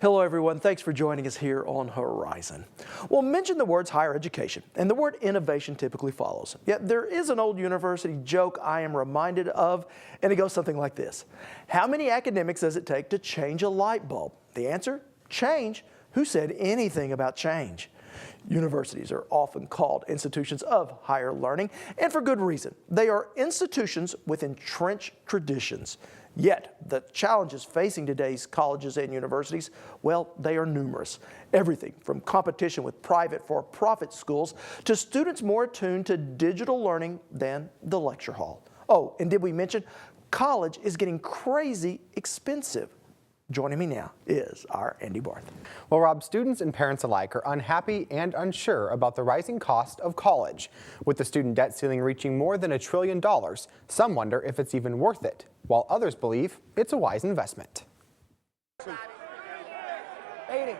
Hello everyone, thanks for joining us here on Horizon. Well, mention the words higher education, and the word innovation typically follows. Yet there is an old university joke I am reminded of, and it goes something like this. How many academics does it take to change a light bulb? The answer? Change. Who said anything about change? Universities are often called institutions of higher learning, and for good reason. They are institutions with entrenched traditions. Yet, the challenges facing today's colleges and universities, well, they are numerous. Everything from competition with private for-profit schools to students more attuned to digital learning than the lecture hall. Oh, and did we mention, college is getting crazy expensive. Joining me now is our Andy Barth. Well, Rob, students and parents alike are unhappy and unsure about the rising cost of college. With the student debt ceiling reaching more than $1 trillion, some wonder if it's even worth it, while others believe it's a wise investment. 80,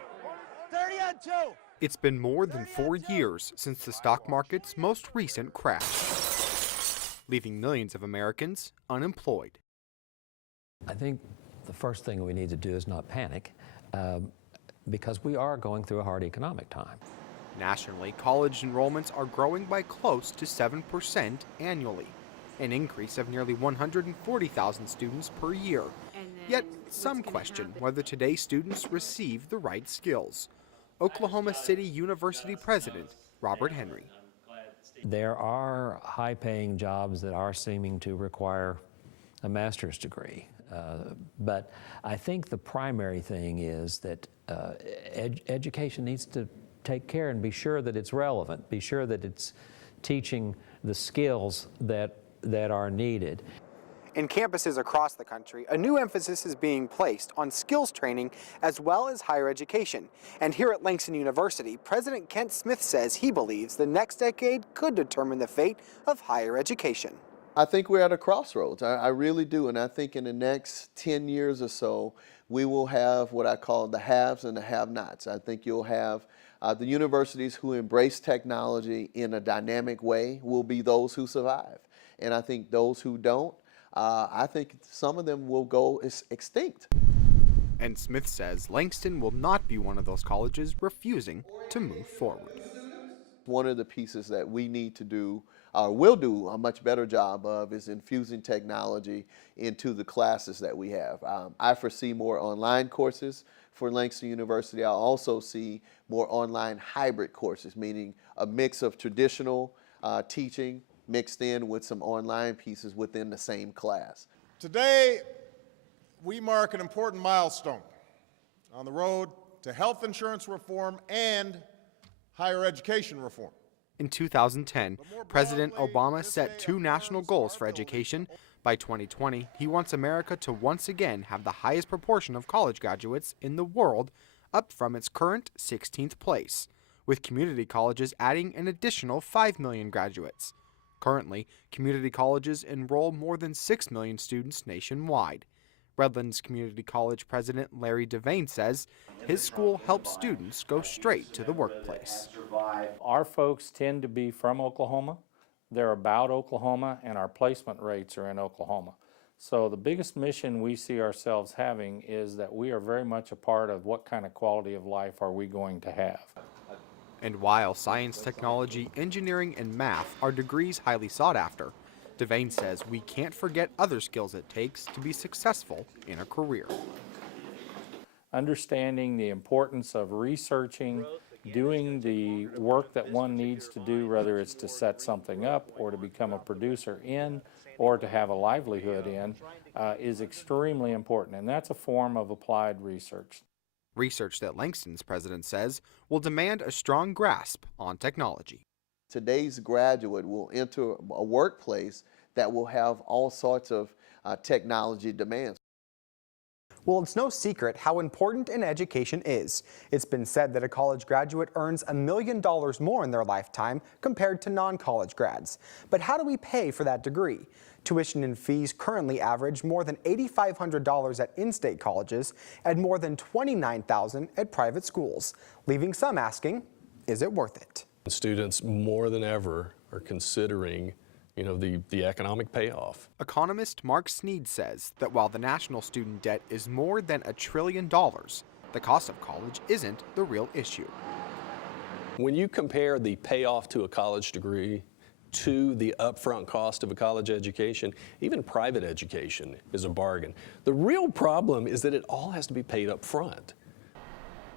30 on 2. It's been more than 4 years since the stock market's most recent crash, leaving millions of Americans unemployed. I think the first thing we need to do is not panic because we are going through a hard economic time. Nationally, college enrollments are growing by close to 7% annually, an increase of nearly 140,000 students per year. Yet some question whether today's students receive the right skills. Oklahoma City University President Robert Henry. There are high-paying jobs that are seeming to require a master's degree. But I think the primary thing is that education needs to take care and be sure that it's relevant, be sure that it's teaching the skills that are needed. In campuses across the country, a new emphasis is being placed on skills training as well as higher education. And here at Langston University, President Kent Smith says he believes the next decade could determine the fate of higher education. I think we're at a crossroads. I really do. And I think in the next 10 years or so, we will have what I call the haves and the have-nots. I think you'll have the universities who embrace technology in a dynamic way will be those who survive. And I think those who don't, I think some of them will go extinct. And Smith says Langston will not be one of those colleges refusing to move forward. One of the pieces that we need to do, will do a much better job of, is infusing technology into the classes that we have. I foresee more online courses for Langston University. I also see more online hybrid courses, meaning a mix of traditional teaching mixed in with some online pieces within the same class. Today, we mark an important milestone on the road to health insurance reform and higher education reform. In 2010, President Obama set 2 national goals for education. By 2020, he wants America to once again have the highest proportion of college graduates in the world, up from its current 16th place, with community colleges adding an additional 5 million graduates. Currently, community colleges enroll more than 6 million students nationwide. Redlands Community College President Larry Devane says his school helps students go straight to the workplace. Our folks tend to be from Oklahoma, they're about Oklahoma, and our placement rates are in Oklahoma. So the biggest mission we see ourselves having is that we are very much a part of what kind of quality of life are we going to have. And while science, technology, engineering, and math are degrees highly sought after, Devane says we can't forget other skills it takes to be successful in a career. Understanding the importance of researching, doing the work that one needs to do, whether it's to set something up or to become a producer in or to have a livelihood in, is extremely important. And that's a form of applied research. Research that Langston's president says will demand a strong grasp on technology. Today's graduate will enter a workplace that will have all sorts of technology demands. Well, it's no secret how important an education is. It's been said that a college graduate earns $1 million more in their lifetime compared to non-college grads. But how do we pay for that degree? Tuition and fees currently average more than $8,500 at in-state colleges and more than $29,000 at private schools, leaving some asking, is it worth it? Students more than ever are considering, the economic payoff. Economist Mark Sneed says that while the national student debt is more than $1 trillion, The cost of college isn't the real issue. When you compare the payoff to a college degree to the upfront cost of a college education, even private education is a bargain. The real problem is that it all has to be paid up front.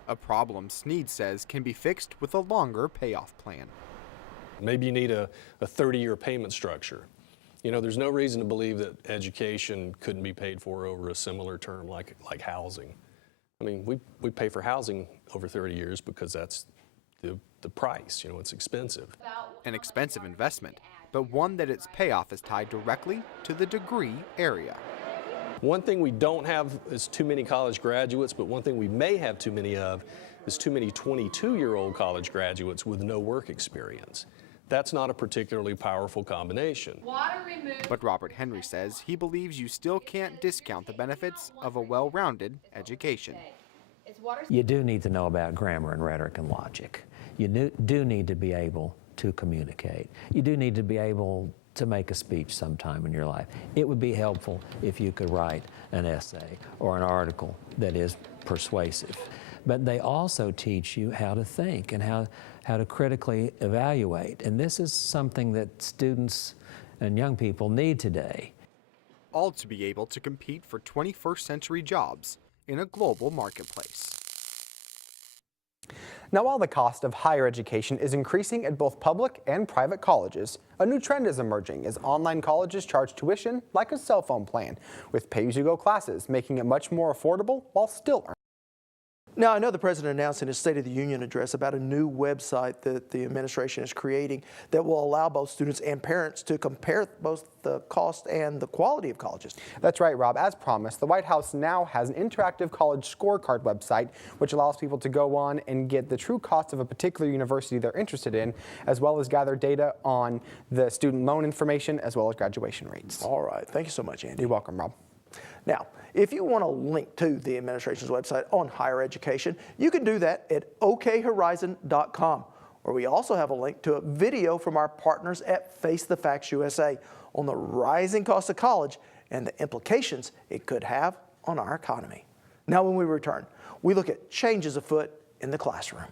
A problem Sneed says can be fixed with a longer payoff plan. Maybe you need a 30-year payment structure. You know, there's no reason to believe that education couldn't be paid for over a similar term like housing. I mean, we pay for housing over 30 years because that's the price, you know, it's expensive. An expensive investment, but one that its payoff is tied directly to the degree area. One thing we don't have is too many college graduates, but one thing we may have too many of is too many 22-year-old college graduates with no work experience. That's not a particularly powerful combination. But Robert Henry says he believes you still can't discount the benefits of a well-rounded education. You do need to know about grammar and rhetoric and logic. You do need to be able to communicate. You do need to be able to make a speech sometime in your life. It would be helpful if you could write an essay or an article that is persuasive. But they also teach you how to think and how to critically evaluate. And this is something that students and young people need today. All to be able to compete for 21st century jobs in a global marketplace. Now, while the cost of higher education is increasing at both public and private colleges, a new trend is emerging as online colleges charge tuition like a cell phone plan, with pay-as-you-go classes making it much more affordable while still earning. Now, I know the President announced in his State of the Union address about a new website that the administration is creating that will allow both students and parents to compare both the cost and the quality of colleges. That's right, Rob. As promised, the White House now has an interactive college scorecard website which allows people to go on and get the true cost of a particular university they're interested in, as well as gather data on the student loan information as well as graduation rates. All right. Thank you so much, Andy. You're welcome, Rob. Now, if you want a link to the administration's website on higher education, you can do that at okhorizon.com, where we also have a link to a video from our partners at Face the Facts USA on the rising cost of college and the implications it could have on our economy. Now, when we return, we look at changes afoot in the classroom.